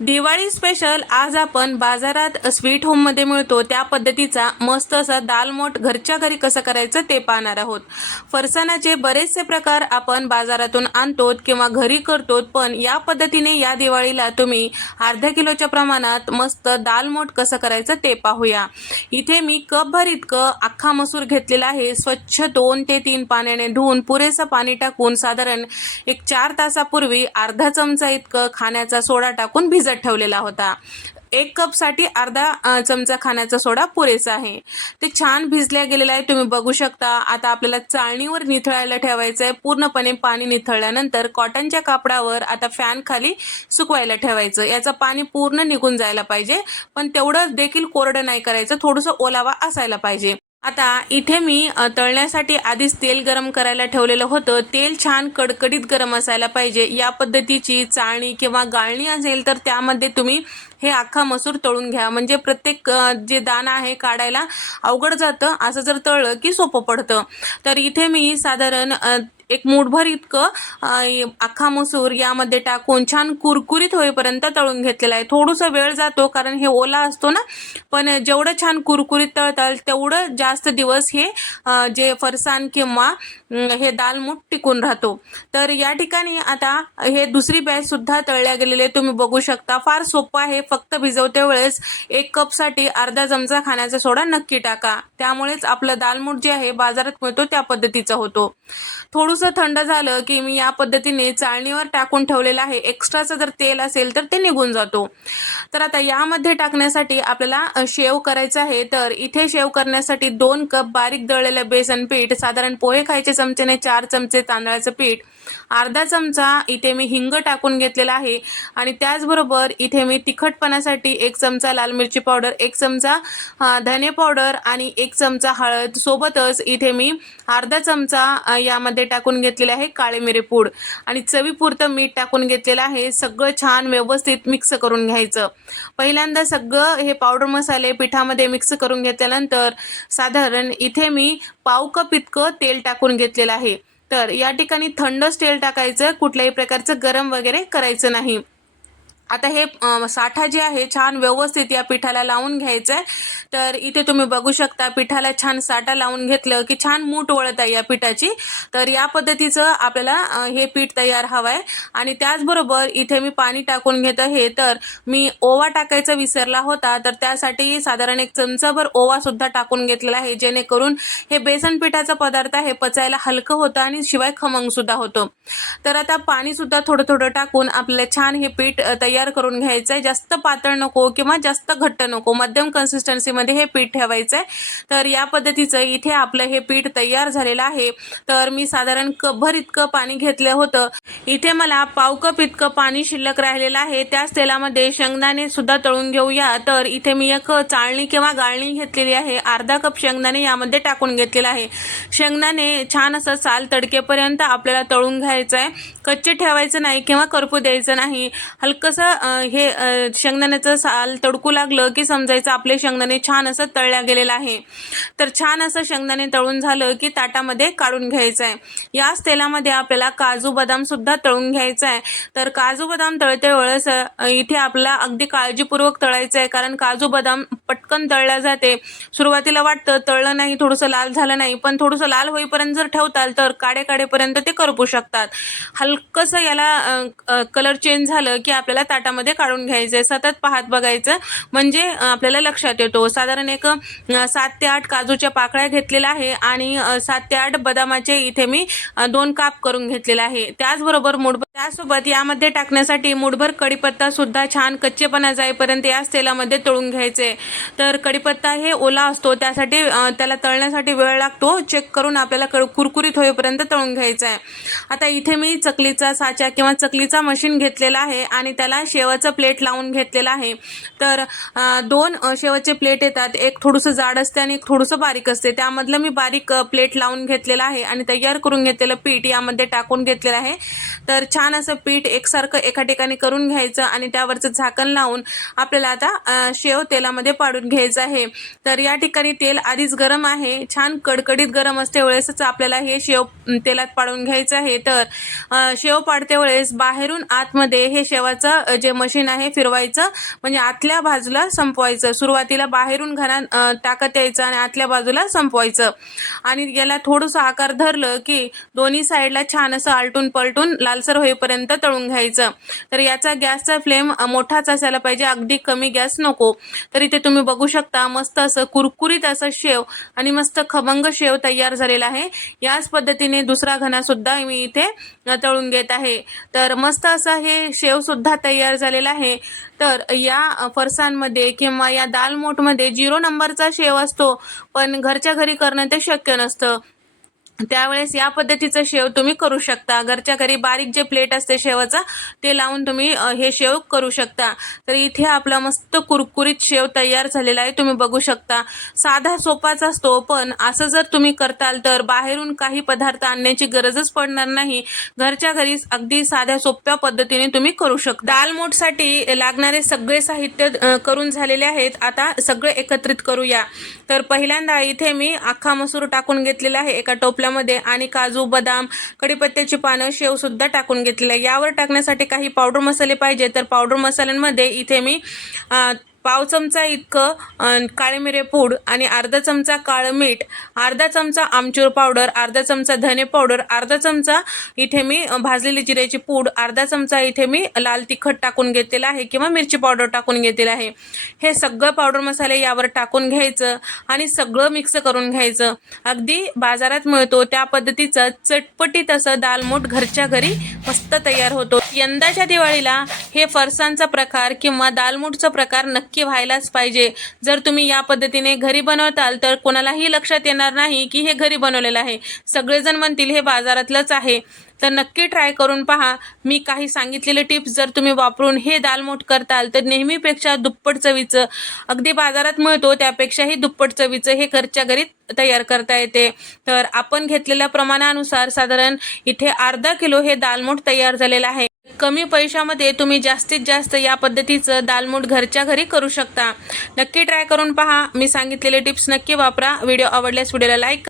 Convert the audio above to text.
Diwali special आज आपण बाजारात स्वीट होममध्ये मिळतो. त्या पद्धतीचा मस्त असा दालमोट घरच्या घरी कसं करायचं ते पाहणार आहोत. फरसाणाचे बरेचसे प्रकार आपण बाजारातून आणतो किंवा घरी करतो पण या पद्धतीने या दिवाळीला तुम्ही अर्ध्या किलोच्या प्रमाणात मस्त दालमोट कसं करायचं ते पाहूया. इथे मी कपभर इतकं अख्खा मसूर घेतलेला आहे. स्वच्छ दोन ते तीन पाण्याने धुवून पुरेसं पाणी टाकून साधारण एक चार तासापूर्वी अर्धा चमचा इतकं खाण्याचा सोडा टाकून भिज भिजत ठेवलेला होता. एक कपसाठी अर्धा चमचा खाण्याचा सोडा पुरेसा आहे. ते छान भिजल्या गेलेलं आहे तुम्ही बघू शकता. आता आपल्याला चाळणीवर निथळायला ठेवायचं आहे पूर्णपणे पाणी निथळल्यानंतर कॉटनच्या कापडावर आता फॅन खाली सुकवायला ठेवायचं. याचं पाणी पूर्ण निघून जायला पाहिजे. पण तेवढं देखील कोरडं नाही करायचं. थोडंसं ओलावा असायला पाहिजे. आता इथे मी तळण्यासाठी आधीच तेल गरम करायला ठेवलेलं होतं. तेल छान कडकडीत गरम असायला पाहिजे. या पद्धतीची चाळणी किंवा गाळणी असेल तर त्यामध्ये तुम्ही हे अख्खा मसूर तळून घ्या. म्हणजे प्रत्येक जे दाणा आहे काढायला अवघड जातं असं जर तळलं की सोपं पडतं. तर इथे मी साधारण एक मूठभर इतकं अख्खा मसूर यामध्ये टाकून छान कुरकुरीत होईपर्यंत तळून घेतलेला आहे. थोडंसं वेळ जातो कारण हे ओला असतो ना पण जेवढं छान कुरकुरीत तळताल तेवढं जास्त दिवस हे जे फरसाण किंवा हे हे दालमूट टिकून राहतो. तर या ठिकाणी आता हे दुसरी बॅच सुद्धा तळल्या गेलेले तुम्ही बघू शकता. फार सोपं आहे फक्त भिजवते वेळेस एक कपसाठी अर्धा चमचा खाण्याचा सोडा नक्की टाका. त्यामुळेच आपलं दालमूट जे आहे बाजारात मिळतो त्या पद्धतीचा होतो. थोडंसं थंड झालं की मी या पद्धतीने चाळणीवर टाकून ठेवलेलं आहे. एक्स्ट्राचं जर तेल असेल तर ते निघून जातो. तर आता यामध्ये टाकण्यासाठी आपल्याला शेव करायचं आहे. तर इथे शेव करण्यासाठी दोन कप बारीक दळलेलं बेसन पीठ साधारण पोहे खायचे चमचेने चार चमचे तांदळाचं पीठ अर्धा चमचा इथे मी हिंग टाकून घेतलेला आहे. आणि त्याचबरोबर इथे मी तिखट तिखटपणासाठी एक चमचा लाल मिरची पावडर एक चमचा धने पावडर आणि एक चमचा हळद. सोबतच इथे मी अर्धा चमचा यामध्ये टाकून घेतलेले आहे काळे मिरे पूड. आणि चवीपुरतं मीठ टाकून घेतलेलं आहे. सगळं छान व्यवस्थित मिक्स करून घ्यायचं. पहिल्यांदा सगळं हे पावडर मसाले पिठामध्ये मिक्स करून घेतल्यानंतर साधारण इथे मी पाव कप इतकं तेल टाकून घेतलेलं आहे. तर या ठिकाणी थंडच तेल टाकायचं. कुठल्याही प्रकारचं गरम वगैरे करायचं नाही. आता हे साठा जे आहे छान व्यवस्थित या पिठाला लावून घ्यायचं आहे तर इथे तुम्ही बघू शकता पिठाला छान साठा लावून घेतलं की छान मूठ वळत आहे या पिठाची. तर या पद्धतीचं आपल्याला हे पीठ तयार हवं आहे आणि त्याचबरोबर इथे मी पाणी टाकून घेत हे. तर मी ओवा टाकायचा विसरला होता तर त्यासाठी साधारण एक चमचाभर ओवा सुद्धा टाकून घेतलेला आहे जेणेकरून हे बेसन पिठाचा पदार्थ आहे पचायला हलकं होतं आणि शिवाय खमंग सुद्धा होतं. तर आता पाणी सुद्धा थोडं थोडं टाकून आपल्याला छान हे पीठ तयार तयार करून घ्यायचं आहे जास्त पातळ नको किंवा जास्त घट्ट नको. मध्यम कन्सिस्टन्सीमध्ये हे पीठ ठेवायचं आहे तर या पद्धतीचं इथे आपलं हे पीठ तयार झालेलं आहे. तर मी साधारण कपभर इतकं पाणी घेतलं होतं. इथे मला पाव कप इतकं पाणी शिल्लक राहिलेलं आहे. त्याच तेलामध्ये शेंगदाणे सुद्धा तळून घेऊया. तर इथे मी एक चाळणी किंवा गाळणी घेतलेली आहे. अर्धा कप शेंगदाणे यामध्ये टाकून घेतलेला आहे. शेंगदाणे छान असं साल तडकेपर्यंत आपल्याला तळून घ्यायचं आहे कच्चे ठेवायचं नाही किंवा करपू द्यायचं नाही. हलकंसं हे शेंगदाण्याचं साल तडकू लागलं की समजायचं आपले शेंगदाणे छान असं तळल्या गेलेलं आहे. तर छान असं शेंगदाणे तळून झालं की ताटामध्ये काढून घ्यायचं आहे याच तेलामध्ये आपल्याला काजू बदामसुद्धा तळून घ्यायचं आहे तर काजू बदाम तळते वेळेस इथे आपला अगदी काळजीपूर्वक तळायचं आहे कारण काजू बदाम पटकन तळल्या जाते. सुरुवातीला वाटतं तळलं नाही थोडंसं लाल झालं नाही पण थोडंसं लाल होईपर्यंत जर ठेवताल तर काडे काडेपर्यंत ते करपू शकतात. हल हलकंसं याला कलर चेंज झालं की आपल्याला ताटामध्ये काढून घ्यायचं आहे सतत पाहत बघायचं. म्हणजे आपल्याला लक्षात येतो. साधारण एक सात ते आठ काजूच्या पाकळ्या घेतलेल्या आहे आणि सात ते आठ बदामाचे इथे मी दोन काप करून घेतलेला आहे. त्याचबरोबर मुठभर त्यासोबत यामध्ये टाकण्यासाठी मुठभर कढीपत्ता सुद्धा छान कच्चेपणा जाईपर्यंत याच तेलामध्ये तळून घ्यायचे. तर कढीपत्ता हे ओला असतो त्यासाठी त्याला तळण्यासाठी वेळ लागतो. चेक करून आपल्याला कुरकुरीत होईपर्यंत तळून घ्यायचं आहे आता इथे मी चकली चकलीचा साचा किंवा चकलीचा मशीन घेतलेला आहे आणि त्याला शेवाचं प्लेट लावून घेतलेलं आहे. तर दोन शेवाचे प्लेट येतात. एक थोडंसं जाड असते आणि एक थोडंसं बारीक असते. त्यामधलं मी बारीक प्लेट लावून घेतलेलं आहे आणि तयार करून घेतलेलं पीठ यामध्ये टाकून घेतलेलं आहे. तर छान असं पीठ एकसारखं एका ठिकाणी करून घ्यायचं आणि त्यावरचं झाकण लावून आपल्याला आता शेव तेलामध्ये पाडून घ्यायचं आहे. तर या ठिकाणी तेल आधीच गरम आहे. छान कडकडीत गरम असते. वेळेसच आपल्याला हे शेव तेलात पाडून घ्यायचं आहे. तर शेव पाडते वेळेस बाहेरून आतमध्ये हे शेवाचं जे मशीन आहे फिरवायचं म्हणजे आतल्या बाजूला संपवायचं. सुरुवातीला बाहेरून घरात टाकत यायचं आणि आतल्या बाजूला संपवायचं. आणि याला थोडंसं आकार धरलं की दोन्ही साईडला छान असं आलटून पलटून लालसर होईपर्यंत तळून घ्यायचं. तर याचा गॅसचा फ्लेम मोठाच असायला पाहिजे. अगदी कमी गॅस नको. तर इथे तुम्ही बघू शकता मस्त असं कुरकुरीत असं शेव आणि मस्त खमंग शेव तयार झालेला आहे. याच पद्धतीने दुसरा घणासुद्धा मी इथे तळून तळून घेत आहे. तर मस्त असं हे शेव सुद्धा तयार झालेला आहे. तर या फरसांमध्ये किंवा या दाल मोठमध्ये झिरो नंबरचा शेव असतो. पण घरच्या घरी करणं ते शक्य नसतं. त्यावेळेस या पद्धतीचं शेव तुम्ही करू शकता. घरच्या घरी बारीक जे प्लेट असते शेवाचा ते लावून तुम्ही हे शेव करू शकता. तर इथे आपला मस्त कुरकुरीत शेव तयार झालेला आहे तुम्ही बघू शकता. साधा सोपाच असतो पण असं जर तुम्ही करताल तर बाहेरून काही पदार्थ आणण्याची गरजच पडणार नाही. घरच्या घरी अगदी साध्या सोप्या पद्धतीने तुम्ही करू शकता. दालमोठसाठी लागणारे सगळे साहित्य करून झालेले आहेत. आता सगळे एकत्रित करूया. तर पहिल्यांदा इथे मी अख्खा मसूर टाकून घेतलेला आहे एका टोपल्यामध्ये आणि काजू बदाम कढीपत्त्याची पानं शेव सुद्धा टाकून घेतलेलं आहे. यावर टाकण्यासाठी काही पावडर मसाले पाहिजे तर पावडर मसाल्यांमध्ये इथे मी पाव चमचा इतकं काळे मिरे पूड आणि अर्धा चमचा काळं मीठ अर्धा चमचा आमचूर पावडर अर्धा चमचा धने पावडर अर्धा चमचा इथे मी भाजलेली जिऱ्याची पूड अर्धा चमचा इथे मी लाल तिखट टाकून घेतलेलं आहे किंवा मिरची पावडर टाकून घेतलेलं आहे. हे सगळं पावडर मसाले यावर टाकून घ्यायचं आणि सगळं मिक्स करून घ्यायचं. अगदी बाजारात मिळतो त्या पद्धतीचं चटपटीत असं दालमोट घरच्या घरी मस्त तयार होतो. यंदाच्या दिवाळीला हे फरसांचा प्रकार किंवा दालमोटचा प्रकार नक्की व्हायलाच पाहिजे. जर तुम्ही या पद्धतीने घरी बनवताल तर कोणालाही लक्षात येणार नाही की हे घरी बनवलेलं आहे. सगळेजण म्हणतील हे बाजारातलंच आहे. तर नक्की ट्राय करून पहा. मी काही सांगितलेले टिप्स जर तुम्ही वापरून हे दालमोट करताल तर नेहमीपेक्षा दुप्पट चवीचं अगदी बाजारात मिळतो त्यापेक्षाही दुप्पट चवीचं हे घरच्या घरी तयार करता येते. तर आपण घेतलेल्या प्रमाणानुसार साधारण इथे अर्धा किलो हे दालमोट तयार झालेलं आहे. कमी पैशामध्ये तुम्ही जास्तीत जास्त या पद्धतीचं दालमोट घरच्या घरी करू शकता. नक्की ट्राय करून पहा. मी सांगितलेले टिप्स नक्की वापरा. व्हिडिओ आवडल्यास व्हिडिओला लाईक